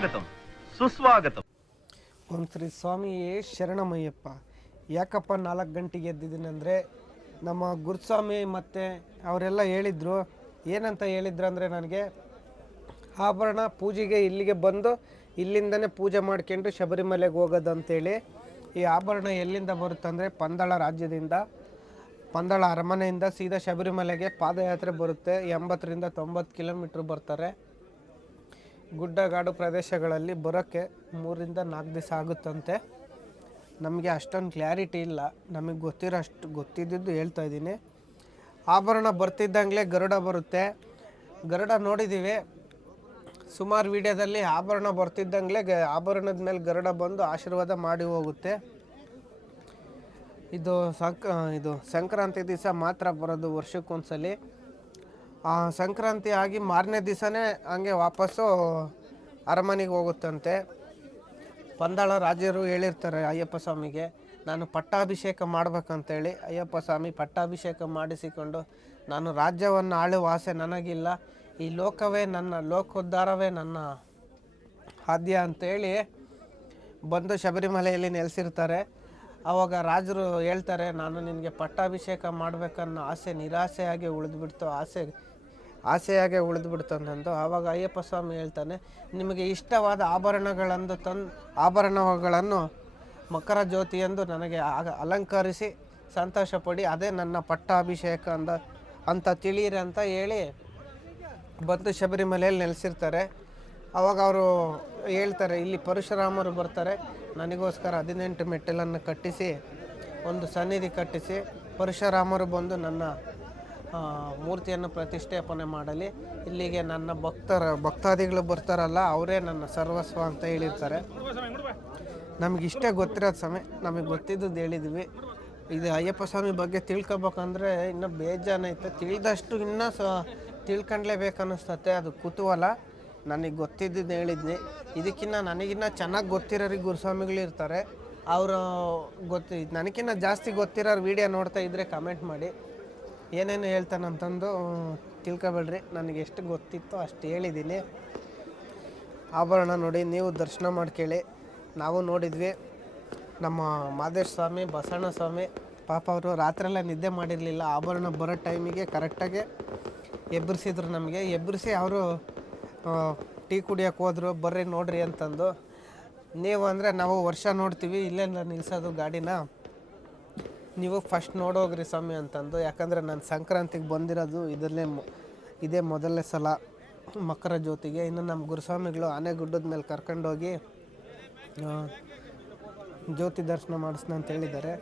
ಸ್ವಾಗತಂ ಸುಸ್ವಾಗತಂ. ಓಂ ಶ್ರೀ ಸ್ವಾಮಿಯೇ ಶರಣಮಯ್ಯಪ್ಪ. ಯಾಕಪ್ಪ 4 ಗಂಟೆಗೆ ಎದ್ದಿದ್ದೀನಿ ಅಂದರೆ ನಮ್ಮ ಗುರುಸ್ವಾಮಿ ಮತ್ತು ಅವರೆಲ್ಲ ಹೇಳಿದರು. ಏನಂತ ಹೇಳಿದ್ರು ಅಂದರೆ ನನಗೆ ಆಭರಣ ಪೂಜೆಗೆ ಇಲ್ಲಿಗೆ ಬಂದು ಇಲ್ಲಿಂದನೇ ಪೂಜೆ ಮಾಡ್ಕೊಂಡು ಶಬರಿಮಲೆಗೆ ಹೋಗೋದಂತೇಳಿ. ಈ ಆಭರಣ ಎಲ್ಲಿಂದ ಬರುತ್ತಂದರೆ ಪಂದಳ ರಾಜ್ಯದಿಂದ, ಪಂದಳ ಅರಮನೆಯಿಂದ ಸೀದಾ ಶಬರಿಮಲೆಗೆ ಪಾದಯಾತ್ರೆ ಬರುತ್ತೆ. 80ರಿಂದ 90 ಕಿಲೋಮೀಟ್ರ್ ಬರ್ತಾರೆ. ಗುಡ್ಡಗಾಡು ಪ್ರದೇಶಗಳಲ್ಲಿ ಬರೋಕ್ಕೆ 3ರಿಂದ 4 ದಿವಸ ಆಗುತ್ತಂತೆ. ನಮಗೆ ಅಷ್ಟೊಂದು ಕ್ಲಾರಿಟಿ ಇಲ್ಲ, ನಮಗೆ ಗೊತ್ತಿದ್ದು ಹೇಳ್ತಾ ಇದ್ದೀನಿ. ಆಭರಣ ಬರ್ತಿದ್ದಂಗೆ ಗರುಡ ಬರುತ್ತೆ. ಗರುಡ ನೋಡಿದ್ದೀವಿ ಸುಮಾರು ವಿಡಿಯೋದಲ್ಲಿ. ಆಭರಣ ಬರ್ತಿದ್ದಂಗೆ ಆಭರಣದ ಮೇಲೆ ಗರುಡ ಬಂದು ಆಶೀರ್ವಾದ ಮಾಡಿ ಹೋಗುತ್ತೆ. ಇದು ಸಂಕ್ರಾಂತಿ ದಿವಸ ಮಾತ್ರ ಬರೋದು, ವರ್ಷಕ್ಕೊಂದ್ಸಲಿ. ಸಂಕ್ರಾಂತಿ ಆಗಿ ಮಾರನೇ ದಿವಸನೇ ಹಂಗೆ ವಾಪಸ್ಸು ಅರಮನೆಗೆ ಹೋಗುತ್ತಂತೆ. ಪಂದಳ ರಾಜರು ಹೇಳಿರ್ತಾರೆ ಅಯ್ಯಪ್ಪ ಸ್ವಾಮಿಗೆ, ನಾನು ಪಟ್ಟಾಭಿಷೇಕ ಮಾಡ್ಬೇಕಂತೇಳಿ. ಅಯ್ಯಪ್ಪ ಸ್ವಾಮಿ ಪಟ್ಟಾಭಿಷೇಕ ಮಾಡಿಸಿಕೊಂಡು, ನಾನು ರಾಜ್ಯವನ್ನು ಆಳುವ ಆಸೆ ನನಗಿಲ್ಲ, ಈ ಲೋಕವೇ ನನ್ನ, ಲೋಕೋದ್ಧಾರವೇ ನನ್ನ ಆದ್ಯ ಅಂತೇಳಿ ಬಂದು ಶಬರಿಮಲೆಯಲ್ಲಿ ನೆಲೆಸಿರ್ತಾರೆ. ಆವಾಗ ರಾಜರು ಹೇಳ್ತಾರೆ, ನಾನು ನಿನಗೆ ಪಟ್ಟಾಭಿಷೇಕ ಮಾಡಬೇಕನ್ನೋ ಆಸೆ ನಿರಾಸೆಯಾಗಿ ಉಳಿದುಬಿಡ್ತು, ಆಸೆಯಾಗೆ ಉಳಿದುಬಿಡ್ತು ಅಂತಂದು. ಆವಾಗ ಅಯ್ಯಪ್ಪ ಸ್ವಾಮಿ ಹೇಳ್ತಾನೆ, ನಿಮಗೆ ಇಷ್ಟವಾದ ಆಭರಣಗಳನ್ನು ಮಕರ ಜ್ಯೋತಿ ಎಂದು ನನಗೆ ಅಲಂಕರಿಸಿ ಸಂತೋಷಪಡಿ, ಅದೇ ನನ್ನ ಪಟ್ಟಾಭಿಷೇಕ ಅಂತ ತಿಳಿಯಿರಿ ಅಂತ ಹೇಳಿ ಬಂದು ಶಬರಿಮಲೆಯಲ್ಲಿ ನೆಲೆಸಿರ್ತಾರೆ. ಆವಾಗ ಅವರು ಹೇಳ್ತಾರೆ, ಇಲ್ಲಿ ಪರಶುರಾಮರು ಬರ್ತಾರೆ, ನನಗೋಸ್ಕರ 18 ಮೆಟ್ಟಿಲನ್ನು ಕಟ್ಟಿಸಿ, ಒಂದು ಸನ್ನಿಧಿ ಕಟ್ಟಿಸಿ ಪರಶುರಾಮರು ಬಂದು ನನ್ನ ಮೂರ್ತಿಯನ್ನು ಪ್ರತಿಷ್ಠಾಪನೆ ಮಾಡಲಿ, ಇಲ್ಲಿಗೆ ನನ್ನ ಭಕ್ತಾದಿಗಳು ಬರ್ತಾರಲ್ಲ ಅವರೇ ನನ್ನ ಸರ್ವಸ್ವ ಅಂತ ಹೇಳಿರ್ತಾರೆ. ನಮಗಿಷ್ಟೇ ಗೊತ್ತಿರೋದು ಸಮಯ, ನಮಗೆ ಗೊತ್ತಿದ್ದು ಹೇಳಿದ್ವಿ. ಇದು ಅಯ್ಯಪ್ಪ ಸ್ವಾಮಿ ಬಗ್ಗೆ ತಿಳ್ಕೊಬೇಕಂದ್ರೆ ಇನ್ನೂ ಬೇಜಾನೈತೆ. ತಿಳಿದಷ್ಟು ಇನ್ನೂ ತಿಳ್ಕೊಂಡ್ಲೇಬೇಕನ್ನಿಸ್ತತೆ. ಅದು ಕುತೂಹಲ. ನನಗೆ ಗೊತ್ತಿದ್ದು ಹೇಳಿದ್ನಿ. ನನಗಿನ್ನ ಚೆನ್ನಾಗಿ ಗೊತ್ತಿರೋರಿಗೆ ಗುರುಸ್ವಾಮಿಗಳು ಇರ್ತಾರೆ. ಅವರು ನನಗಿನ್ನ ಜಾಸ್ತಿ ಗೊತ್ತಿರೋರು ವೀಡಿಯೋ ನೋಡ್ತಾ ಇದ್ದರೆ ಕಮೆಂಟ್ ಮಾಡಿ, ಏನೇನು ಹೇಳ್ತಾನಂತಂದು ತಿಳ್ಕೊಬೇಡ್ರಿ. ನನಗೆ ಎಷ್ಟು ಗೊತ್ತಿತ್ತೋ ಅಷ್ಟು ಹೇಳಿದ್ದೀನಿ. ಆಭರಣ ನೋಡಿ, ನೀವು ದರ್ಶನ ಮಾಡ್ಕೊಳ್ಳಿ. ನಾವು ನೋಡಿದ್ವಿ. ನಮ್ಮ ಮಾದೇಶ ಸ್ವಾಮಿ, ಬಸಣ್ಣ ಸ್ವಾಮಿ ಪಾಪ ಅವರು ರಾತ್ರಿಯೆಲ್ಲ ನಿದ್ದೆ ಮಾಡಿರಲಿಲ್ಲ. ಆಭರಣ ಬರೋ ಟೈಮಿಗೆ ಕರೆಕ್ಟಾಗಿ ಎಬ್ಬರಿಸಿದ್ರು. ನಮಗೆ ಎಬ್ಬರಿಸಿ ಅವರು ಟೀ ಕುಡಿಯೋಕೆ ಹೋದರು, ಬರ್ರಿ ನೋಡ್ರಿ ಅಂತಂದು. ನೀವು ಅಂದರೆ ನಾವು ವರ್ಷ ನೋಡ್ತೀವಿ, ಇಲ್ಲೇ ನಿಲ್ಲಿಸೋದು ಗಾಡಿನ, ನೀವು ಫಸ್ಟ್ ನೋಡೋಗ್ರಿ ಸ್ವಾಮಿ ಅಂತಂದು. ಯಾಕಂದರೆ ನಾನು ಸಂಕ್ರಾಂತಿಗೆ ಬಂದಿರೋದು ಇದೇ ಮೊದಲನೇ ಸಲ ಮಕರ ಜ್ಯೋತಿಗೆ. ಇನ್ನು ನಮ್ಮ ಗುರುಸ್ವಾಮಿಗಳು ಆನೆಗುಡ್ಡದ ಮೇಲೆ ಕರ್ಕೊಂಡೋಗಿ ಜ್ಯೋತಿ ದರ್ಶನ ಮಾಡಿಸ್ನ ಅಂತ ಹೇಳಿದ್ದಾರೆ.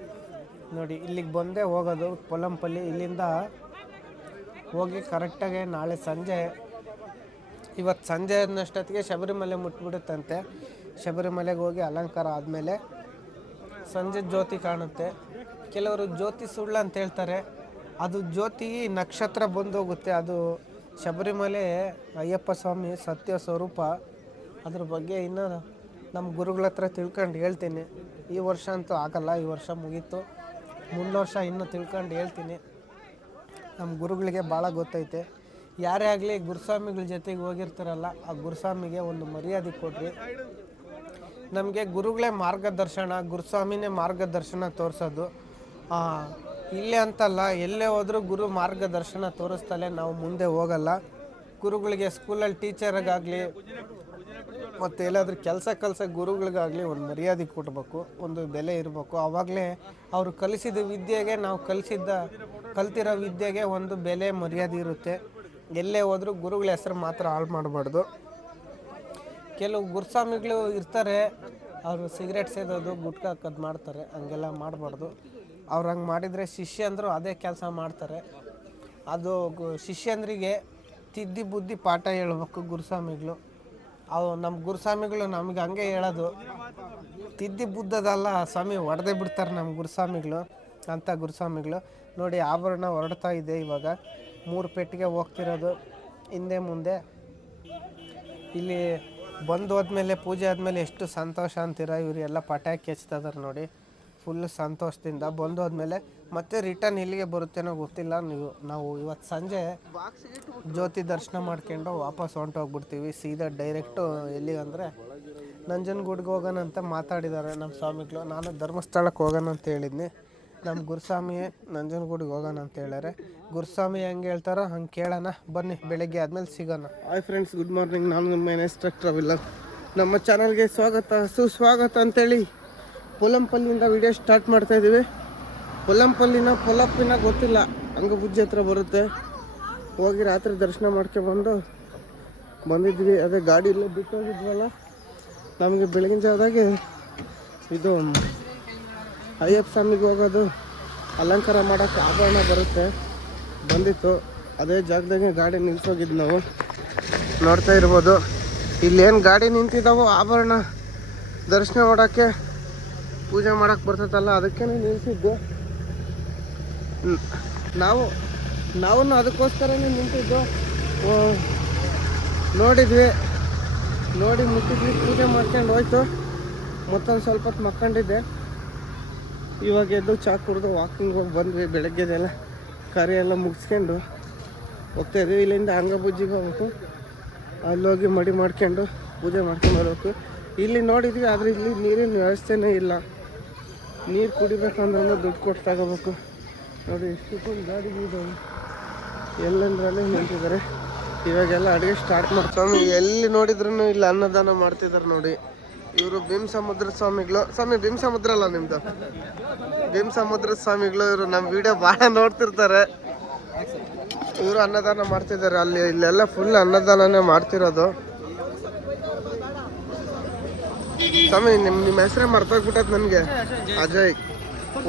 ನೋಡಿ, ಇಲ್ಲಿಗೆ ಬಂದೇ ಹೋಗೋದು ಪೊಲಂಪಲ್ಲಿ. ಇಲ್ಲಿಂದ ಹೋಗಿ ಕರೆಕ್ಟಾಗಿ ನಾಳೆ ಸಂಜೆ, ಇವತ್ತು ಸಂಜೆ ಅನ್ನಷ್ಟೊತ್ತಿಗೆ ಶಬರಿಮಲೆ ಮುಟ್ಬಿಡುತ್ತಂತೆ. ಶಬರಿಮಲೆಗೆ ಹೋಗಿ ಅಲಂಕಾರ ಆದಮೇಲೆ ಸಂಜೆ ಜ್ಯೋತಿ ಕಾಣುತ್ತೆ. ಕೆಲವರು ಜ್ಯೋತಿ ಸುಳ್ಳು ಅಂತ ಹೇಳ್ತಾರೆ. ಅದು ಜ್ಯೋತಿ ನಕ್ಷತ್ರ ಬಂದೋಗುತ್ತೆ. ಅದು ಶಬರಿಮಲೆ ಅಯ್ಯಪ್ಪ ಸ್ವಾಮಿ ಸತ್ಯ ಸ್ವರೂಪ. ಅದ್ರ ಬಗ್ಗೆ ಇನ್ನೂ ನಮ್ಮ ಗುರುಗಳ ಹತ್ರ ತಿಳ್ಕೊಂಡು ಹೇಳ್ತೀನಿ. ಈ ವರ್ಷ ಅಂತೂ ಆಗಲ್ಲ, ಈ ವರ್ಷ ಮುಗೀತು. ಮುಂದೆ ವರ್ಷ ಇನ್ನೂ ತಿಳ್ಕೊಂಡು ಹೇಳ್ತೀನಿ. ನಮ್ಮ ಗುರುಗಳಿಗೆ ಭಾಳ ಗೊತ್ತೈತೆ. ಯಾರೇ ಆಗಲಿ ಗುರುಸ್ವಾಮಿಗಳ ಜೊತೆಗೆ ಹೋಗಿರ್ತಾರಲ್ಲ, ಆ ಗುರುಸ್ವಾಮಿಗೆ ಒಂದು ಮರ್ಯಾದೆ ಕೊಡ್ರಿ. ನಮಗೆ ಗುರುಗಳೇ ಮಾರ್ಗದರ್ಶನ, ಗುರುಸ್ವಾಮಿನೇ ಮಾರ್ಗದರ್ಶನ ತೋರಿಸೋದು. ಇಲ್ಲೇ ಅಂತಲ್ಲ, ಎಲ್ಲೇ ಹೋದರೂ ಗುರು ಮಾರ್ಗದರ್ಶನ ತೋರಿಸ್ತಲೇ ನಾವು ಮುಂದೆ ಹೋಗಲ್ಲ. ಗುರುಗಳಿಗೆ ಸ್ಕೂಲಲ್ಲಿ ಟೀಚರಿಗಾಗಲಿ ಮತ್ತು ಎಲ್ಲಾದರೂ ಕೆಲಸ ಗುರುಗಳಿಗಾಗಲಿ ಒಂದು ಮರ್ಯಾದೆ ಕೊಡಬೇಕು, ಒಂದು ಬೆಲೆ ಇರಬೇಕು. ಆವಾಗಲೇ ಅವರು ಕಲಿಸಿದ ವಿದ್ಯೆಗೆ, ನಾವು ಕಲ್ತಿರೋ ವಿದ್ಯೆಗೆ ಒಂದು ಬೆಲೆ ಮರ್ಯಾದೆ ಇರುತ್ತೆ. ಎಲ್ಲೇ ಹೋದರೂ ಗುರುಗಳ ಹೆಸರು ಮಾತ್ರ ಹಾಳು ಮಾಡಬಾರ್ದು. ಕೆಲವು ಗುರುಸ್ವಾಮಿಗಳು ಇರ್ತಾರೆ, ಅವರು ಸಿಗರೇಟ್ ಸೇದೋದು, ಗುಟ್ಕಾ ಹಾಕೋದು ಮಾಡ್ತಾರೆ. ಹಂಗೆಲ್ಲ ಮಾಡಬಾರ್ದು. ಅವ್ರು ಹಂಗೆ ಮಾಡಿದರೆ ಶಿಷ್ಯಂದರು ಅದೇ ಕೆಲಸ ಮಾಡ್ತಾರೆ. ಅದು ಶಿಷ್ಯಂದ್ರಿಗೆ ತಿದ್ದಿ ಬುದ್ಧಿ ಪಾಠ ಹೇಳ್ಬೇಕು ಗುರುಸ್ವಾಮಿಗಳು. ನಮ್ಮ ಗುರುಸ್ವಾಮಿಗಳು ನಮಗೆ ಹಂಗೆ ಹೇಳೋದು, ತಿದ್ದಿ ಬುದ್ಧದಲ್ಲ ಸ್ವಾಮಿ, ಹೊಡೆದೇ ಬಿಡ್ತಾರೆ ನಮ್ಮ ಗುರುಸ್ವಾಮಿಗಳು ಅಂತ ಗುರುಸ್ವಾಮಿಗಳು. ನೋಡಿ, ಆಭರಣ ಹೊರಡ್ತಾ ಇದೆ. ಇವಾಗ 3 ಪೆಟ್ಟಿಗೆ ಹೋಗ್ತಿರೋದು ಹಿಂದೆ ಮುಂದೆ. ಇಲ್ಲಿ ಬಂದು ಹೋದ್ಮೇಲೆ, ಪೂಜೆ ಆದಮೇಲೆ ಎಷ್ಟು ಸಂತೋಷ ಅಂತೀರ. ಇವರೆಲ್ಲ ಪಟಾಕಿ ಹಚ್ತಿದ್ದಾರೆ ನೋಡಿ, ಫುಲ್ ಸಂತೋಷದಿಂದ. ಬಂದು ಹೋದ್ಮೇಲೆ ಮತ್ತೆ ರಿಟರ್ನ್ ಇಲ್ಲಿಗೆ ಬರುತ್ತೇನೋ ಗೊತ್ತಿಲ್ಲ. ನಾವು ಇವತ್ತು ಸಂಜೆ ಜ್ಯೋತಿ ದರ್ಶನ ಮಾಡ್ಕೊಂಡು ವಾಪಸ್ ಹೊಂಟೋಗ್ಬಿಡ್ತೀವಿ. ಸೀದಾ ಡೈರೆಕ್ಟು ಎಲ್ಲಿಗಂದರೆ ನಂಜನಗೂಡಿಗೆ ಹೋಗೋಣ ಅಂತ ಮಾತಾಡಿದ್ದಾರೆ ನಮ್ಮ ಸ್ವಾಮಿಗಳು. ನಾನು ಧರ್ಮಸ್ಥಳಕ್ಕೆ ಹೋಗೋಣ ಅಂತ ಹೇಳಿದ್ನಿ. ನಮ್ಮ ಗುರುಸ್ವಾಮಿ ನಂಜನಗೂಡಿಗೆ ಹೋಗೋಣ ಅಂತ ಹೇಳ್ಯಾರೆ. ಗುರುಸ್ವಾಮಿ ಹೆಂಗೆ ಹೇಳ್ತಾರೋ ಹಂಗೆ ಕೇಳೋಣ ಬನ್ನಿ. ಬೆಳಗ್ಗೆ ಆದಮೇಲೆ ಸಿಗೋಣ. Hi friends, good morning. ನಾನು ನಿಮ್ಮ ಇನ್ಸ್ಟ್ರಕ್ಟರ್ ಅವಿಲ್ಲ. ನಮ್ಮ ಚಾನಲ್ಗೆ ಸ್ವಾಗತ ಸುಸ್ವಾಗತ ಅಂತೇಳಿ ಪೊಲಂಪಲ್ಲಿಂದ ವಿಡಿಯೋ ಸ್ಟಾರ್ಟ್ ಮಾಡ್ತಾಯಿದ್ದೀವಿ. ಪೊಲಪ್ಪಿನ ಗೊತ್ತಿಲ್ಲ, ಅಂಗಬುಜ್ಜಿ ಹತ್ರ ಬರುತ್ತೆ. ಹೋಗಿ ರಾತ್ರಿ ದರ್ಶನ ಬಂದಿದ್ವಿ. ಅದೇ ಗಾಡಿ ಇಲ್ಲೇ ಬಿಟ್ಟು ಹೋಗಿದ್ವಲ್ಲ, ನಮಗೆ ಬೆಳಗಿನ ಜಾವದಾಗೆ ಇದು ಅಯ್ಯಪ್ಪ ಸ್ವಾಮಿಗೆ ಹೋಗೋದು ಅಲಂಕಾರ ಮಾಡೋಕ್ಕೆ ಆಭರಣ ಬಂದಿತ್ತು. ಅದೇ ಜಾಗದಾಗೆ ಗಾಡಿ ನಿಲ್ಸೋಗಿದ್ದು ನಾವು ನೋಡ್ತಾ ಇರ್ಬೋದು. ಇಲ್ಲೇನು ಗಾಡಿ ನಿಂತಿದ್ದಾವೋ ಆಭರಣ ದರ್ಶನ ಮಾಡೋಕ್ಕೆ ಪೂಜೆ ಮಾಡೋಕ್ಕೆ ಬರ್ತೈತಲ್ಲ, ಅದಕ್ಕೇ ನಿಲ್ಲಿಸಿದ್ದು. ನಾವು ಅದಕ್ಕೋಸ್ಕರನೇ ನಿಂತಿದ್ದು. ನೋಡಿ ಮುಟ್ಟಿದ್ವಿ, ಪೂಜೆ ಮಾಡ್ಕೊಂಡು ಹೋಯ್ತು. ಮತ್ತೊಂದು ಸ್ವಲ್ಪ ಹೊತ್ತು ಮಕ್ಕೊಂಡಿದ್ದೆ. ಇವಾಗ ಎದ್ದು ಚಾ ಕುಡಿದು ವಾಕಿಂಗ್ ಹೋಗಿ ಬಂದ್ವಿ. ಬೆಳಗ್ಗೆದೆಲ್ಲ ಕರಿ ಎಲ್ಲ ಮುಗಿಸ್ಕೊಂಡು ಹೋಗ್ತಾಯಿದ್ವಿ. ಇಲ್ಲಿಂದ ಅಂಗಬುಜ್ಜಿಗೆ ಹೋಗ್ಬೇಕು. ಅಲ್ಲೋಗಿ ಮಡಿ ಮಾಡ್ಕೊಂಡು ಪೂಜೆ ಮಾಡ್ಕೊಂಡು ಬರಬೇಕು. ಇಲ್ಲಿ ನೋಡಿದ್ವಿ, ಆದರೆ ಇಲ್ಲಿ ನೀರಿನ ವ್ಯವಸ್ಥೆನೇ ಇಲ್ಲ. ನೀರು ಕುಡಿಬೇಕಂದ್ರೆ ದುಡ್ಡು ಕೊಟ್ಟು ತಗೋಬೇಕು. ನೋಡಿ ಎಷ್ಟು ಗಾಡಿ ಇದ್ದಾವೆ, ಎಲ್ಲಂದ್ರಲ್ಲೇ ನಿಂತಿದ್ದಾರೆ. ಇವಾಗೆಲ್ಲ ಅಡುಗೆ ಸ್ಟಾರ್ಟ್ ಮಾಡ್ತಾವೆ. ಎಲ್ಲಿ ನೋಡಿದ್ರು ಇಲ್ಲಿ ಅನ್ನದಾನ ಮಾಡ್ತಿದ್ದಾರೆ ನೋಡಿ. ಇವರು ಭೀಮಸಮುದ್ರ ಸ್ವಾಮಿಗಳು. ಭೀಮಸಮುದ್ರ ಅಲ್ಲ ನಿಮ್ದು? ಭೀಮಸಮುದ್ರ ಸ್ವಾಮಿಗಳು. ಇವರು ನಮ್ಮ ವಿಡಿಯೋ ಭಾಳ ನೋಡ್ತಿರ್ತಾರೆ. ಇವರು ಅನ್ನದಾನ ಮಾಡ್ತಿದ್ದಾರೆ. ಇಲ್ಲೆಲ್ಲ ಫುಲ್ ಅನ್ನದಾನನೇ ಮಾಡ್ತಿರೋದು. ಸ್ವಾಮಿ, ನಿಮ್ಮ ಹೆಸರೇ ಮರ್ತೋಗ್ಬಿಟ್ಟೈತೆ ನನಗೆ. ಅಜಯ್.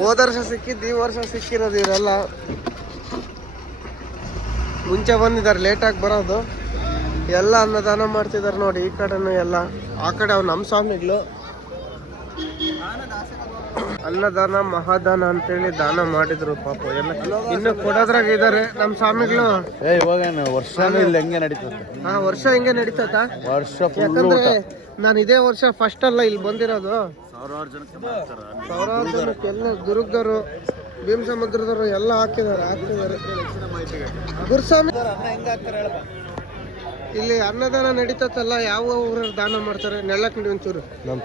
ಹೋದ ವರ್ಷ ಸಿಕ್ಕಿದ್ದು, ಈ ವರ್ಷ ಸಿಕ್ಕಿರೋದು. ಇವರೆಲ್ಲ ಮುಂಚೆ ಬಂದಿದ್ದಾರೆ, ಲೇಟಾಗಿ ಬರೋದು. ಎಲ್ಲ ಅನ್ನದಾನ ಮಾಡ್ತಿದ್ದಾರೆ ನೋಡಿ. ಈ ಕಡೆನೂ ಎಲ್ಲ, ಆ ಕಡೆ ಅವ್ರು ನಮ್ಮ ಸ್ವಾಮಿಗಳು. ಅನ್ನದಾನ ಮಹಾದಾನ ಅಂತೇಳಿ ದಾನ ಮಾಡಿದ್ರು ಪಾಪ. ಎಲ್ಲ ಇನ್ನು ಕೊಡೋದ್ರಾಗ ಇದ್ದಾರೆ ನಮ್ಮ ಸ್ವಾಮಿಗಳು. ವರ್ಷ ಹೆಂಗೆ ನಡೀತದೆ? ವರ್ಷ ಹಿಂಗೆ ನಡೀತದ. ಯಾಕಂದ್ರೆ ನಾನು ಇದೇ ವರ್ಷ ಫಸ್ಟ್ ಅಲ್ಲ ಇಲ್ಲಿ ಬಂದಿರೋದು. ಸಾವಿರಾರು ಜನಕ್ಕೆ ಎಲ್ಲ ದುರ್ಗರು, ಭೀಮಸಮುದ್ರದವರು ಎಲ್ಲ ಹಾಕ್ತಿದ್ದಾರೆ. ಗುರುಸ್ವಾಮಿ ಇಲ್ಲಿ ಅನ್ನದಾನ ನಡೀತಲ್ಲ. ಯಾವ ಊರಲ್ಲಿ ದಾನ ಮಾಡ್ತಾರೆ? ನೆಳ್ಳಕ್ ನಡಿ ಒಂಚೂರು. ನಮ್ಮ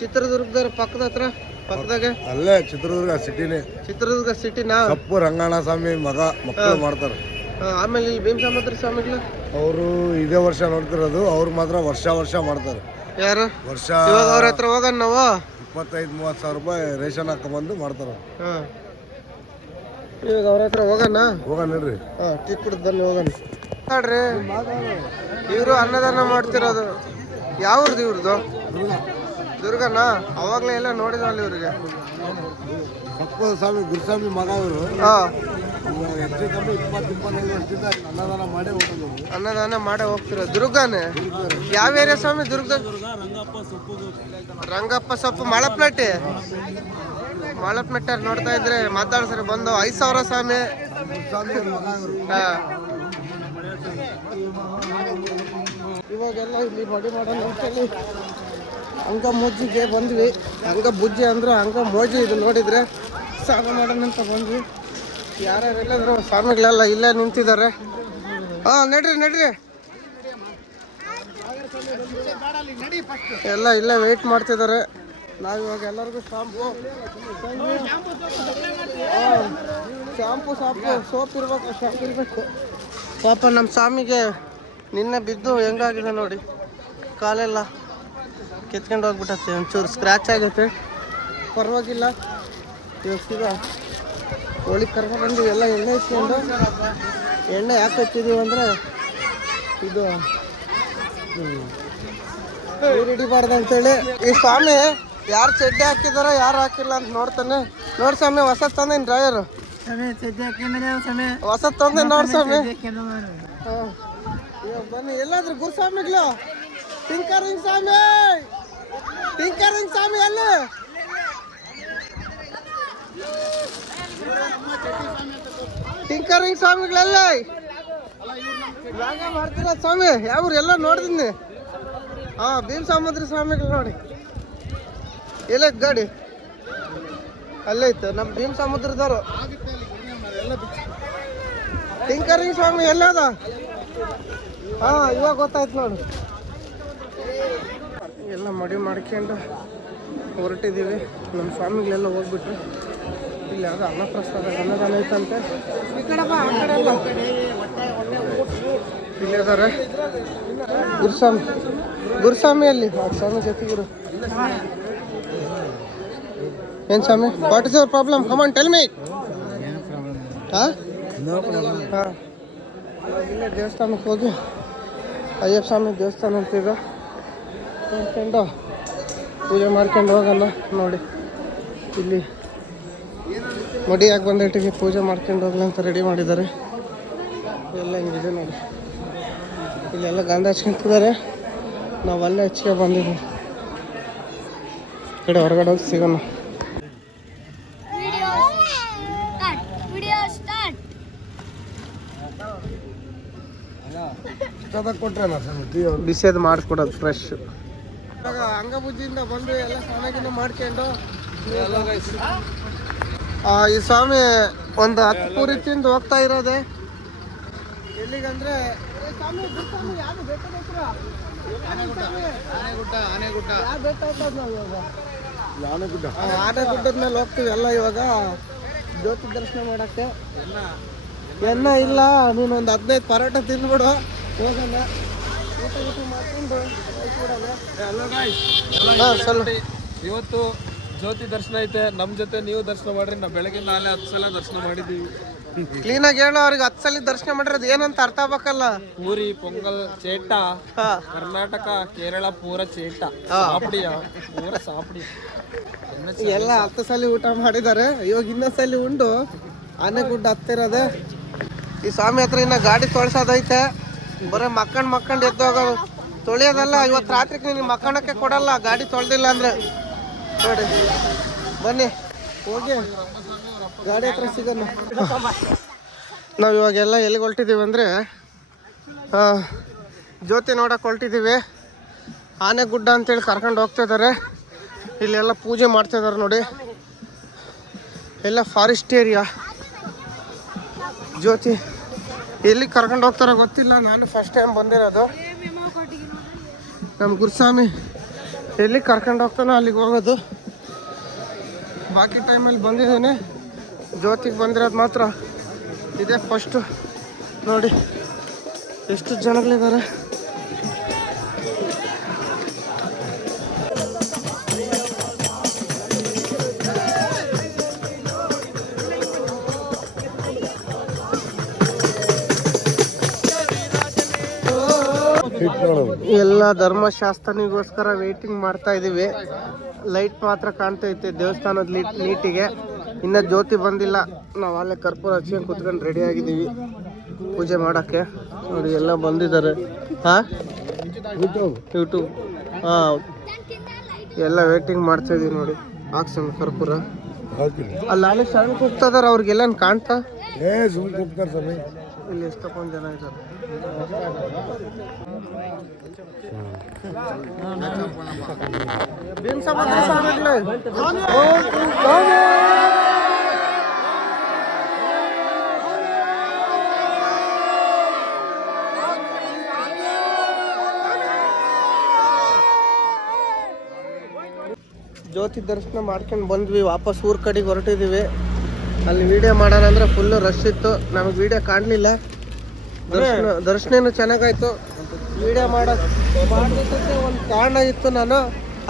ಚಿತ್ರದುರ್ಗದವ್ರ ಪಕ್ಕದಾಗೆ ಅಲ್ಲೇ ಚಿತ್ರದುರ್ಗ ಸಿಟಿನಾ? ಕಪ್ಪು ರಂಗಣ್ಣ ಸ್ವಾಮಿ ಮಕ್ಕಳು ಮಾಡ್ತಾರೆ. ಆಮೇಲೆ ಇಲ್ಲಿ ಭೀಮಸಮುದ್ರ ಸ್ವಾಮಿಗಳು ಅವರು ಇದೇ ವರ್ಷ ನೋಡ್ತಿರೋದು. ಅವ್ರು ಮಾತ್ರ ವರ್ಷ ಮಾಡ್ತಾರೆ. ಯಾರು? ವರ್ಷ ಇವಾಗ ಅವ್ರ ಹತ್ರ ಹೋಗೋಣ ನಾವು. 25-30 ಸಾವಿರ ರೂಪಾಯಿ ರೇಷನ್ ಹಾಕೊಂಡ್ಬಂದು ಮಾಡ್ತಾರೆ. ಇವಾಗ ಅವ್ರ ಹತ್ರ ಹೋಗೋಣ ನೋಡ್ರಿ. ಟೀ ಕುಡಿದು ಬನ್ನಿ, ಹೋಗೋಣ. ನೋಡ್ರಿ, ಇವರು ಅನ್ನದಾನ ಮಾಡ್ತಿರೋದು. ಯಾವ್ದು ಇವ್ರದ್ದು? ದುರ್ಗನಾ? ಅವಾಗಲೇ ಎಲ್ಲ ನೋಡಿದ್ವಲ್ಲ ಇವ್ರಿಗೆ. ಕಪ್ಪು ಸ್ವಾಮಿ ಗುರುಸ್ವಾಮಿ ಮಗ ಇವರು. ಹೆಚ್ಚು ಕಮ್ಮಿ 20-25 ವರ್ಷದಿಂದ ಅನ್ನದಾನ ಮಾಡೇ ಹೋಗ್ತಿರೋ. ದುರ್ಗನೇ? ಯಾವ ಏರಿಯಾ ಸ್ವಾಮಿ ದುರ್ಗ? ರಂಗಪ್ಪ ಸೊಪ್ಪು ಮಾಳಪ್ನಟ್ಟಿ ನೋಡ್ತಾ ಇದ್ರೆ ಮಾತಾಡ್ಸರಿ ಬಂದು 5,000 ಸ್ವಾಮಿ. ಇವಾಗೆಲ್ಲ ಇಲ್ಲಿ ಮಡಿ ಮಾಡೋಣ ಅಂತೇಳಿ ಅಂಗಮೋಜಿಗೆ ಬಂದ್ವಿ. ಅಂಗಬುಜ್ಜಿ ಅಂದ್ರೆ ಅಂಗಮೋಜಿ. ಇದು ನೋಡಿದ್ರೆ ಸ್ನಾನ ಮಾಡೋಣ ಅಂತ ಬಂದ್ವಿ. ಯಾರ್ಯಾರೆಲ್ಲದ್ರು ಸ್ವಾಮಿಗಳೆಲ್ಲ ಇಲ್ಲೇ ನಿಂತಿದ್ದಾರೆ. ನಡ್ರಿ ಎಲ್ಲ ಇಲ್ಲೇ ವೆಯ್ಟ್ ಮಾಡ್ತಿದ್ದಾರೆ. ನಾವಿವಾಗ ಎಲ್ಲರಿಗೂ ಶಾಂಪು ಸೋಪ್ ಇರ್ಬೇಕು. ಪಾಪ ನಮ್ಮ ಸ್ವಾಮಿಗೆ ನಿನ್ನೆ ಬಿದ್ದು ಹೆಂಗಾಗಿದೆ ನೋಡಿ. ಕಾಲೆಲ್ಲ ಕಿತ್ಕೊಂಡು ಹೋಗ್ಬಿಟ್ಟತ್ತೆ, ಒಂಚೂರು ಸ್ಕ್ರ್ಯಾಚ್ ಆಗೈತೆ. ಪರವಾಗಿಲ್ಲ. ಇವಾಗ ಸೀದಾ ಹೋಳಿ ಕರ್ಕೊಂಡು ಎಲ್ಲ ಎಣ್ಣೆ ಇಟ್ಕೊಂಡು, ಎಣ್ಣೆ ಯಾಕೆ ಹಚ್ಚಿದೀವಿ ಅಂದರೆ ಇದು ಹಿಡಿಬಾರ್ದು ಅಂತೇಳಿ. ಈ ಸ್ವಾಮಿ ಯಾರು ಚಡ್ಡಿ ಹಾಕಿದಾರೋ ಯಾರು ಹಾಕಿಲ್ಲ ಅಂತ ನೋಡ್ತಾನೆ. ನೋಡಿ ಸ್ವಾಮಿ, ಹೊಸ ತಂದೇನು ಡ್ರೈವರು? ಹೊಸ ತಂದೆ ನೋಡಿ ಸ್ವಾಮಿ. ಬನ್ನಿ, ಎಲ್ಲಾದ್ರೂ ಗುರುಸ್ವಾಮಿಗಳು. ಟಿಂಕರಿಂಗ್ ಸ್ವಾಮಿ ಅಲ್ಲಿ. ಟಿಂಕರಿಂಗ್ ಸ್ವಾಮಿಗಳಲ್ಲ ಮಾಡ್ತೀರ ಸ್ವಾಮಿ? ಯಾವ್ರು ಎಲ್ಲ ನೋಡಿದೀನಿ. ಭೀಮಸಮುದ್ರ ಸ್ವಾಮಿಗಳು ನೋಡಿ. ಎಲ್ಲೈತೆ ಗಾಡಿ? ಅಲ್ಲೈತೆ ನಮ್ಮ ಭೀಮಸಮುದ್ರದವರು. ಟಿಂಕರಿಂಗ್ ಸ್ವಾಮಿ ಎಲ್ಲದ? ಇವಾಗ ಗೊತ್ತಾಯ್ತು ನೋಡಿ. ಎಲ್ಲ ಮಡಿ ಮಾಡ್ಕೊಂಡು ಹೊರಟಿದ್ದೀವಿ. ನಮ್ಮ ಸ್ವಾಮಿಗಳೆಲ್ಲ ಹೋಗ್ಬಿಟ್ರು. ಇಲ್ಲಿ ಯಾವುದೋ ಅನ್ನಪ್ರಸಾದ ಅನ್ನದಾನ ಐತಂತೆ. ಈ ಕಡೆ ಬಾ, ಆ ಕಡೆ ಅಲ್ಲ. ಇಲ್ಲೇ ಇದ್ದಾರೆ ಗುರುಸ್ವಾಮಿ. ಗುರುಸ್ವಾಮಿ ಅಲ್ಲಿ ಸ್ವಾಮಿ ಜೊತೆಗಿರು. ಏನು ಸ್ವಾಮಿ, what is your problem? Come on tell me. ಹಾಂ ಹಾಂ, ಇಲ್ಲೇ ದೇವಸ್ಥಾನಕ್ಕೆ ಹೋಗಿ ಅಯ್ಯಪ್ಪ ಸ್ವಾಮಿ ದೇವಸ್ಥಾನ ಅಂತೀಗ ನೋಡ್ಕೊಂಡು ಪೂಜೆ ಮಾಡ್ಕೊಂಡು ಹೋಗೋಣ. ನೋಡಿ ಇಲ್ಲಿ ಮಡಿಯಾಗಿ ಬಂದಿಟ್ಟಿಗೆ ಪೂಜೆ ಮಾಡ್ಕೊಂಡು ಹೋಗ್ಲಿ ಅಂತ ರೆಡಿ ಮಾಡಿದ್ದಾರೆ. ಎಲ್ಲ ಹಿಂಗಿದೆ ನೋಡಿ. ಇಲ್ಲೆಲ್ಲ ಗಂಧ ಹಚ್ಕೊಂತಿದ್ದಾರೆ. ನಾವು ಅಲ್ಲೇ ಹಚ್ಕೆ ಬಂದಿದ್ದೀವಿ. ಈ ಕಡೆ ಹೊರಗಡೆ ಹೋಗಿ ಸಿಗೋಣ. ಬಿಸಿದು ಮಾಡಿಸ್ಕೊಡೋದು ಫ್ರೆಶ್. ಇವಾಗ ಅಂಗಬುದ್ಧಿಯಿಂದ ಬಂದು ಎಲ್ಲ ಸ್ನಾನ ಮಾಡ್ಕೊಂಡು ಈ ಸ್ವಾಮಿ ಒಂದು 10 ಪೂರಿ ತಿಂದು ಹೋಗ್ತಾ ಇರೋದೆ. ಎಲ್ಲಿಗಂದ್ರೆ ಆನೆಗುಡ್ಡದ ಮೇಲೆ ಹೋಗ್ತೀವಿ ಎಲ್ಲ. ಇವಾಗ ಜ್ಯೋತಿ ದರ್ಶನ ಮಾಡಕ್ಕೆ ಎನ್ನ ಇಲ್ಲ, ನೀನೊಂದು 15 ಪರೋಟ ತಿಂದ್ಬಿಡು, ಹೋಗೋಣ. ಊಟ ಮಾಡ್ಕೊಂಡು ಇವತ್ತು ಜ್ಯೋತಿ ದರ್ಶನ ಐತೆ. ನಮ್ಮ ಜೊತೆ ನೀವು ದರ್ಶನ ಮಾಡ್ರಿ. ನಾವು ಬೆಳಗ್ಗೆ 10 ಸಲ ದರ್ಶನ ಮಾಡಿದ್ದೀವಿ. ಕ್ಲೀನಾಗಿ ಹೇಳೋ, ಅವ್ರಿಗೆ 10 ಸಲ ದರ್ಶನ ಮಾಡಿರೋದು ಏನಂತ ಅರ್ಥ ಆಗ್ಬೇಕಲ್ಲ. ಪೂರಿ ಪೊಂಗಲ್ ಚೇಟ, ಕರ್ನಾಟಕ ಕೇರಳ ಪೂರ ಚೇಟ, ಸಾಪಡಿಯ ಪೂರ ಸಾಪಡಿ ಎಲ್ಲ 10 ಸಲ ಊಟ ಮಾಡಿದ್ದಾರೆ. ಇವಾಗ ಇನ್ನೊಂದ್ಸಲಿ ಉಂಡು ಆನೆಗುಡ್ಡ ಹತ್ತಿರೋದೆ. ಈ ಸ್ವಾಮಿ ಹತ್ರ ಇನ್ನ ಗಾಡಿ ತೊಳ್ಸೋದೈತೆ. ಬರೀ ಮಕ್ಕಂಡು ಎದ್ದೋಗೋದು, ತೊಳೆಯೋದಲ್ಲ. ಇವತ್ತು ರಾತ್ರಿಗೆ ನಿನಗೆ ಮಕ್ಕಳಕ್ಕೆ ಕೊಡಲ್ಲ ಗಾಡಿ ತೊಳೆದಿಲ್ಲ ಅಂದ್ರೆ. ನೋಡಿ ಬನ್ನಿ ಹೋಗಿ ಗಾಡಿ ಹತ್ರ ಸಿಗೋಣ. ನಾವು ಇವಾಗೆಲ್ಲ ಎಲ್ಲಿಗೆ ಹೊಲ್ಟಿದ್ದೀವಿ ಅಂದರೆ ಜ್ಯೋತಿ ನೋಡಕ್ಕೆ ಹೊಲ್ಟಿದ್ದೀವಿ. ಆನೆಗುಡ್ಡ ಅಂತೇಳಿ ಕರ್ಕೊಂಡು ಹೋಗ್ತಿದ್ದಾರೆ. ಇಲ್ಲೆಲ್ಲ ಪೂಜೆ ಮಾಡ್ತಿದ್ದಾರೆ ನೋಡಿ. ಎಲ್ಲ ಫಾರೆಸ್ಟ್ ಏರಿಯಾ. ಜ್ಯೋತಿ ಎಲ್ಲಿ ಕರ್ಕೊಂಡು ಹೋಗ್ತಾರೋ ಗೊತ್ತಿಲ್ಲ. ನಾನು ಫಸ್ಟ್ ಟೈಮ್ ಬಂದಿರೋದು. ನಮ್ಮ ಗುರುಸ್ವಾಮಿ ಎಲ್ಲಿ ಕರ್ಕೊಂಡು ಹೋಗ್ತಾನೋ ಅಲ್ಲಿಗೆ ಹೋಗೋದು. ಬಾಕಿ ಟೈಮಲ್ಲಿ ಬಂದಿದ್ದೇನೆ. ಜ್ಯೋತಿಗೆ ಬಂದಿರೋದು ಮಾತ್ರ ಇದೇ ಫಸ್ಟು. ನೋಡಿ ಎಷ್ಟು ಜನಗಳಿದ್ದಾರೆ. ಎಲ್ಲ ಧರ್ಮಶಾಸ್ತ್ರನಿಗೋಸ್ಕರ ವೇಟಿಂಗ್ ಮಾಡ್ತಾ ಇದೀವಿ. ಲೈಟ್ ಮಾತ್ರ ಕಾಣ್ತೈತೆ ದೇವಸ್ಥಾನದ ನೀಟಿಗೆ. ಇನ್ನು ಜ್ಯೋತಿ ಬಂದಿಲ್ಲ. ನಾವು ಅಲ್ಲೇ ಕರ್ಪೂರ ಹಚ್ಕೊಂಡು ಕುತ್ಕೊಂಡು ರೆಡಿ ಆಗಿದ್ದೀವಿ ಪೂಜೆ ಮಾಡೋಕ್ಕೆ. ನೋಡಿ ಎಲ್ಲ ಬಂದಿದ್ದಾರೆ. ಹಾಂ ಯೂಟ್ಯೂಬ್ ಎಲ್ಲ ವೇಟಿಂಗ್ ಮಾಡ್ತಾ ಇದೀವಿ ನೋಡಿ. ಹಾಕ್ಸೋಣ ಕರ್ಪೂರ. ಅಲ್ಲಿ ಅಲ್ಲಿ ಸಣ್ಣ ಕೂಗ್ತಾ ಇದಾರೆ. ಅವ್ರಿಗೆಲ್ಲ ಕಾಣ್ತಾ ಇಲ್ಲಿ ಎಷ್ಟೊಂದು ಜನ ಇದ್ದಾರೆ. ಜ್ಯೋತಿ ದರ್ಶನ ಮಾಡ್ಕೊಂಡು ಬಂದ್ವಿ. ವಾಪಸ್ ಊರ್ ಕಡೆಗೆ ಹೊರಟಿದ್ದೀವಿ. ಅಲ್ಲಿ ವಿಡಿಯೋ ಮಾಡೋಣ ಅಂದ್ರೆ ಫುಲ್ ರಶ್ ಇತ್ತು. ನಮಗೆ ವಿಡಿಯೋ ಕಾಣಲಿಲ್ಲ. ದರ್ಶನ ಚೆನ್ನಾಗಾಯ್ತು. ವಿಡಿಯೋ ಮಾಡೋದಕ್ಕೆ ಒಂದು ಕಾರಣ ಇತ್ತು. ನಾನು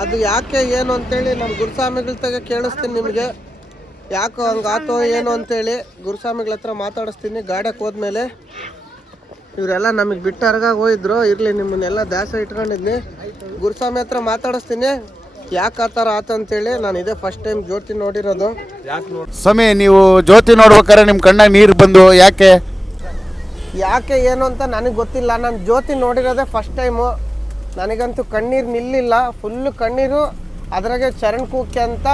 ಅದು ಯಾಕೆ ಏನು ಅಂತೇಳಿ ನಮ್ಮ ಗುರುಸ್ವಾಮಿಗಳ ತಗ ಕೇಳಿಸ್ತೀನಿ ನಿಮಗೆ. ಯಾಕೋ ಹಂಗಾತೋ ಏನು ಅಂತೇಳಿ ಗುರುಸ್ವಾಮಿಗಳ ಹತ್ರ ಮಾತಾಡಿಸ್ತೀನಿ. ಗಾಡಕ್ಕೆ ಹೋದ್ಮೇಲೆ ಇವರೆಲ್ಲ ನಮಗೆ ಬಿಟ್ಟು ಹೊರಗಾಗಿ ಹೋಗಿದ್ರು. ಇರಲಿ ನಿಮ್ಮನ್ನೆಲ್ಲ ದಾಸ ಇಟ್ಕೊಂಡಿದ್ನಿ. ಗುರುಸ್ವಾಮಿ ಹತ್ರ ಮಾತಾಡಿಸ್ತೀನಿ ಯಾಕೆ ಆ ಥರ ಆತಂತೇಳಿ. ನಾನು ಇದೇ ಫಸ್ಟ್ ಟೈಮ್ ಜ್ಯೋತಿ ನೋಡಿರೋದು. ಸ್ವಾಮಿ, ನೀವು ಜ್ಯೋತಿ ನೋಡ್ಬೇಕಾದ್ರೆ ನಿಮ್ಮ ಕಣ್ಣಾಗ ನೀರು ಬಂದು ಯಾಕೆ ಏನು ಅಂತ ನನಗೆ ಗೊತ್ತಿಲ್ಲ. ನಾನು ಜ್ಯೋತಿ ನೋಡಿರೋದೇ ಫಸ್ಟ್ ಟೈಮು. ನನಗಂತೂ ಕಣ್ಣೀರು ನಿಲ್ಲಿಲ್ಲ. ಫುಲ್ಲು ಕಣ್ಣೀರು. ಅದ್ರಾಗೆ ಚರಣ್ ಕೂಕ್ಕೆ ಅಂತ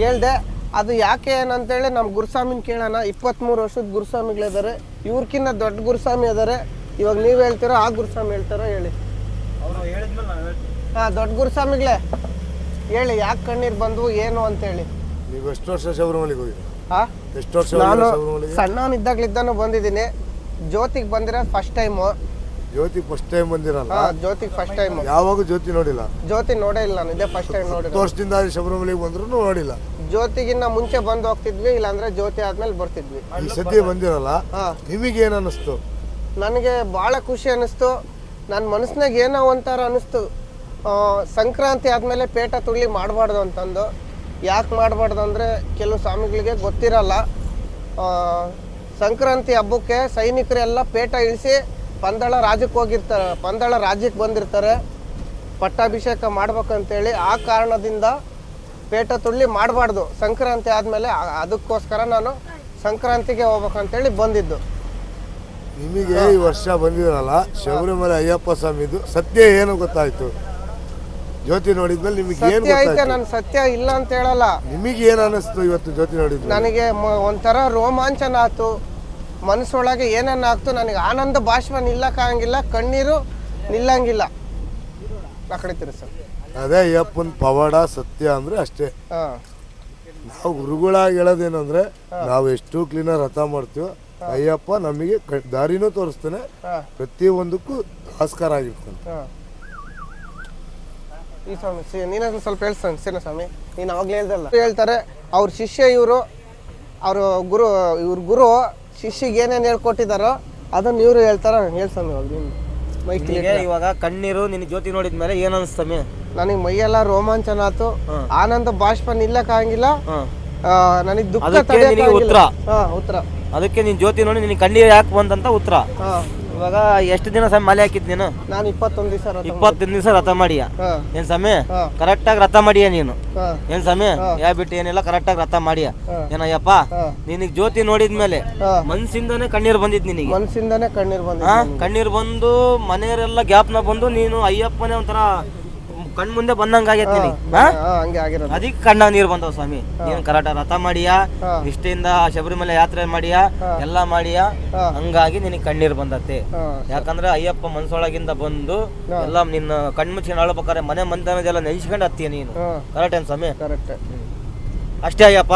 ಹೇಳ್ದೆ. ಅದು ಯಾಕೆ ಏನಂತೇಳಿ ನಮ್ಮ ಗುರುಸ್ವಾಮಿನ ಕೇಳೋಣ. 23 ವರ್ಷದ ಗುರುಸ್ವಾಮಿಗಳಿದ್ದಾರೆ. ಇವ್ರಕ್ಕಿಂತ ದೊಡ್ಡ ಗುರುಸ್ವಾಮಿ ಇದ್ದಾರೆ. ಇವಾಗ ನೀವು ಹೇಳ್ತೀರೋ ಆ ಗುರುಸ್ವಾಮಿ ಹೇಳ್ತಾರೋ ಹೇಳಿ. ಹಾಂ, ದೊಡ್ಡ ಗುರುಸ್ವಾಮಿಗಳೇ ಹೇಳಿ ಯಾಕೆ ಕಣ್ಣೀರು ಬಂದವು ಏನು ಅಂತೇಳಿ. ನೀವು ಎಷ್ಟು ವರ್ಷ ಶಬರಿಮಲೆಗೆ ಹೋಗಿ? ಹಾಂ, ಎಷ್ಟು ವರ್ಷ? ನಾನು ಸಣ್ಣವನಿದ್ದಾಗಲಿದ್ದಾನು ಬಂದಿದ್ದೀನಿ. ಜ್ಯೋತಿಗೆ ಬಂದಿರೋದು ಫಸ್ಟ್ ಟೈಮು. ಜ್ಯೋತಿ ಫಸ್ಟ್ ಟೈಮ್ ಬಂದಿರಲ್ಲ. ಜ್ಯೋತಿ ಫಸ್ಟ್ ಟೈಮ್. ಯಾವಾಗ ಜ್ಯೋತಿ ನೋಡಿಲ್ಲ? ಜ್ಯೋತಿ ನೋಡೇ ಇಲ್ಲ ನಾನು, ಇದೇ ಫಸ್ಟ್ ಟೈಮ್ ನೋಡಿ. 10 ವರ್ಷದಿಂದ ಶಬರಿಮಲೆಗೆ ಬಂದ್ರು ನೋಡಿಲ್ಲ. ಜ್ಯೋತಿಗಿನ್ನ ಮುಂಚೆ ಬಂದು ಹೋಗ್ತಿದ್ವಿ, ಇಲ್ಲಾಂದ್ರೆ ಜ್ಯೋತಿ ಆದ್ಮೇಲೆ ಬರ್ತಿದ್ವಿ. ಈ ಸತಿ ಬಂದಿರಲ್ಲ, ನಿಮಗೆ ಏನ್ ಅನಿಸ್ತು? ನನಗೆ ಭಾಳ ಖುಷಿ ಅನಿಸ್ತು. ನನ್ನ ಮನಸ್ಸಿನಾಗ ಏನೋ ಒಂಥರ ಅನಿಸ್ತು, ಸಂಕ್ರಾಂತಿ ಆದಮೇಲೆ ಪೇಟ ತುಳ್ಳಿ ಮಾಡಬಾರ್ದು ಅಂತಂದು. ಯಾಕೆ ಮಾಡಬಾರ್ದು ಅಂದರೆ ಕೆಲವು ಸ್ವಾಮಿಗಳಿಗೆ ಗೊತ್ತಿರಲ್ಲ, ಸಂಕ್ರಾಂತಿ ಹಬ್ಬಕ್ಕೆ ಸೈನಿಕರೆಲ್ಲ ಪೇಟ ಇಳಿಸಿ ಪಂದಳ ರಾಜ್ಯಕ್ಕೆ ಹೋಗಿರ್ತಾರೆ, ಪಂದಳ ರಾಜ್ಯಕ್ಕೆ ಬಂದಿರ್ತಾರೆ ಪಟ್ಟಾಭಿಷೇಕ ಮಾಡ್ಬೇಕಂತೇಳಿ. ಆ ಕಾರಣದಿಂದ ಪೇಟ ತುಳ್ಳಿ ಮಾಡಬಾರ್ದು ಸಂಕ್ರಾಂತಿ ಆದಮೇಲೆ. ಅದಕ್ಕೋಸ್ಕರ ನಾನು ಸಂಕ್ರಾಂತಿಗೆ ಹೋಗ್ಬೇಕಂತೇಳಿ ಬಂದಿದ್ದು. ನಿಮಗೆ ಈ ವರ್ಷ ಬಂದಿರಲ್ಲ ಶಬರಿಮಲೆ ಅಯ್ಯಪ್ಪ ಸ್ವಾಮಿದು ಸತ್ಯ ಏನು ಗೊತ್ತಾಯ್ತು? ಜ್ಯೋತಿ ನೋಡಿದ್ಮೇಲೆ ನಿಮಗೆ ಏನು ಸತ್ಯ ಐತೆ, ಗೊತ್ತಾಯ್ತು? ನಾನು ಸತ್ಯ ಇಲ್ಲ ಅಂತ ಹೇಳಲ್ಲ. ನಿಮಗೆ ಏನು ಅನಿಸ್ತು ಇವತ್ತು ಜ್ಯೋತಿ ನೋಡಿದ್ಮೇಲೆ? ನನಗೆ ಒಂಥರ ರೋಮಾಂಚನ ಆಯ್ತು, ಮನಸ್ಸೊಳಗೆ ಏನೇನು ಆಗ್ತು. ನನಗೆ ಆನಂದ ಬಾಷ್ಪ ನಿಲ್ಲಕ್ಕಾಗಂಗಿಲ್ಲ, ಕಣ್ಣೀರು ನಿಲ್ಲಂಗಿಲ್ಲ. ಆ ಕಡೆ ತಿರ್ಸು. ಅದೇ ಅಯ್ಯಪ್ಪನ ಪವಾಡ ಸತ್ಯ ಅಂದ್ರೆ ಅಷ್ಟೇ. ನಾವು ಗುರುಗಳಾಗಿ ಹೇಳೋದೇನಂದ್ರೆ, ನಾವು ಎಷ್ಟು ಕ್ಲೀನಾಗಿ ರಥ ಮಾಡ್ತೀವೋ ಅಯ್ಯಪ್ಪ ನಮಗೆ ದಾರಿನೂ ತೋರಿಸ್ತಾನೆ, ಪ್ರತಿಯೊಂದಕ್ಕೂ ಆಸ್ಕಾರ ಆಗಿರ್ತಾನೆ. ಈ ಸ್ವಾಮಿ ನೀನು ಸ್ವಲ್ಪ ಹೇಳ್ತಾನೆ ಸ್ವಾಮಿ, ನೀನು ಅವಾಗಲೇ ಹೇಳ್ದಲ್ಲ. ಹೇಳ್ತಾರೆ ಅವ್ರ ಶಿಷ್ಯ ಇವರು, ಅವರು ಇವ್ರ ಗುರು ಶಿಷ್ಯಗೆ ಏನೇನು ಹೇಳ್ಕೊಟ್ಟಿದ್ದಾರೋ ಅದನ್ನ ಇವರು ಹೇಳ್ತಾರ. ಹೇಳ್ಸ್ವಾಮಿ ಇವಾಗ ಕಣ್ಣೀರು ನಿನ್ನ ಜ್ಯೋತಿ ನೋಡಿದ್ಮೇಲೆ ಏನ್ ಅನ್ಸ್ತಮಿ? ನನಗೆ ಮೈಯೆಲ್ಲ ರೋಮಾಂಚನ ಆಯ್ತು, ಆನಂದ ಬಾಷ್ಪ ನಿಲ್ಲಕ್ಕಾಗಿಲ್ಲ, ನನಗೆ ದುಃಖ ಉತ್ತರ. ಉತ್ತರ ಅದಕ್ಕೆ ನೀನ್ ಜ್ಯೋತಿ ನೋಡಿ ನಿನ್ ಕಣ್ಣೀರು ಯಾಕೆ ಬಂದಂತ ಉತ್ತರ. ಇವಾಗ ಎಷ್ಟು ದಿನ ಸಮಯ ಮಾಲೆ ಹಾಕಿದ್ ನೀನು? ನಾನು 21 ದಿವಸ 21 ದಿವಸ ರಥ ಮಾಡಿಯ ಏನ್ ಸಮಯ? ಕರೆಕ್ಟ್ ಆಗಿ ರಥ ಮಾಡಿಯ ನೀನು ಏನ್ ಸಮಯ? ಯಾ ಬಿಟ್ಟು ಏನಿಲ್ಲ, ಕರೆಕ್ಟ್ ಆಗಿ ರಥ ಮಾಡಿಯ ಏನಯ್ಯಪ್ಪ. ನಿನಗ್ ಜ್ಯೋತಿ ನೋಡಿದ್ಮೇಲೆ ಮನ್ಸಿಂದಾನೆ ಕಣ್ಣೀರ್ ಬಂದಿದ್ ನಿನಗೆ? ಮನ್ಸಿಂದಾನೆ ಕಣ್ಣೀರ್ ಬಂದ. ಕಣ್ಣೀರ್ ಬಂದು ಮನೆಯವರೆಲ್ಲ ಗ್ಯಾಪ್ನ ಬಂದು ನೀನು ಅಯ್ಯಪ್ಪನೇ ಒಂಥರ ಕಣ್ ಮುಂದೆ ಬಂದಂಗ ಆಗೈತಿ ನಿನಗೆ. ಅದಕ್ಕೆ ಕಣ್ಣ ನೀರು ಬಂದವ ಸ್ವಾಮಿ. ನೀನ್ ಕರೆಕ್ಟ್ ರಥ ಮಾಡಿಯ, ನಿಷ್ಠೆಯಿಂದ ಶಬರಿಮಲೆ ಯಾತ್ರೆ ಮಾಡಿಯ, ಎಲ್ಲಾ ಮಾಡಿಯ, ಹಂಗಾಗಿ ನಿನಗೆ ಕಣ್ಣೀರ್ ಬಂದತ್ತೆ. ಯಾಕಂದ್ರೆ ಅಯ್ಯಪ್ಪ ಮನ್ಸೊಳಗಿಂದ ಬಂದು ಎಲ್ಲ ನಿನ್ನ ಕಣ್ಮುಚ್ಚಿ ಅಳ್ಬೇಕಾರೆ ಮನೆ ಮಂದನದೆಲ್ಲ ನೆನೆಸ್ಕೊಂಡು ಹತ್ತೀಯ ನೀನು. ಕರೆಕ್ಟ್ ಏನ್ ಸ್ವಾಮಿ? ಕರೆಕ್ಟ್ ಅಷ್ಟೇ ಅಯ್ಯಪ್ಪ.